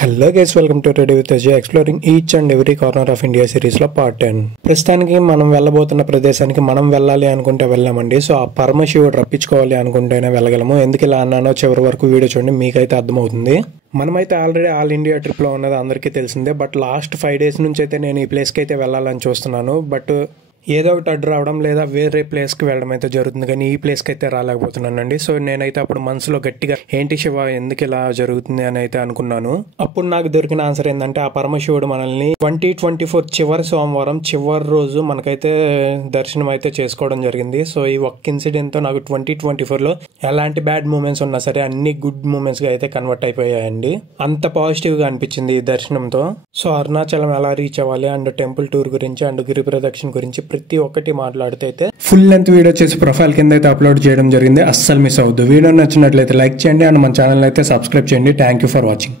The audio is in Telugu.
Hello guys, welcome to ready with Ajay exploring each and every corner of India series లో పార్ట్ 10. ప్రస్తుతానికి మనం వెళ్ళబోతున్న ప్రదేశానికి మనం వెళ్ళాలి అనుకుంటే వెళ్ళామండి. సో ఆ పరమశివుడు రప్పించుకోవాలి అనుకుంటేనే వెళ్ళగలము. ఎందుకు ఇలా అన్నానో చివరి వరకు వీడియో చూడండి, మీకైతే అర్థమవుతుంది. మనమైతే ఆల్రెడీ ఆల్ ఇండియా ట్రిప్ లో ఉన్నది అందరికీ తెలిసిందే. బట్ లాస్ట్ 5 days నుంచి అయితే నేను ఈ ప్లేస్కి అయితే వెళ్ళాలని చూస్తున్నాను. బట్ ఏదో ఒకటి అడ్డు రావడం లేదా వేరే ప్లేస్కి వెళ్ళడం అయితే జరుగుతుంది, కానీ ఈ ప్లేస్కి అయితే రాలేకపోతున్నానండి. సో నేనైతే అప్పుడు మనసులో గట్టిగా ఏంటి శివ ఎందుకు ఇలా జరుగుతుంది అని అయితే అనుకున్నాను. అప్పుడు నాకు దొరికిన ఆన్సర్ ఏంటంటే ఆ పరమశివుడు మనల్ని 2024 చివరి సోమవారం చివరి రోజు మనకైతే దర్శనం అయితే చేసుకోవడం జరిగింది. సో ఈ ఒక్క ఇన్సిడెంట్ తో నాకు 2024లో ఎలాంటి బ్యాడ్ మూమెంట్స్ ఉన్నా సరే అన్ని గుడ్ మూమెంట్స్ గా అయితే కన్వర్ట్ అయిపోయాయండి. అంత పాజిటివ్ గా అనిపించింది ఈ దర్శనంతో. సో అరుణాచలం ఎలా రీచ్ అవ్వాలి అండ్ టెంపుల్ టూర్ గురించి అండ్ గిరి ప్రదక్షిణ గురించి ప్రతి ఒక్కటి మాట్లాడితే అయితే ఫుల్ లెంత్ వీడియో చేసి ప్రొఫైల్ కింద అయితే అప్లోడ్ చేయడం జరిగింది. అస్సలు మిస్ అవ్వద్దు. వీడియో నచ్చినట్లయితే లైక్ చేయండి అండ్ మన ఛానల్ అయితే సబ్స్క్రైబ్ చేయండి. Thank you for watching.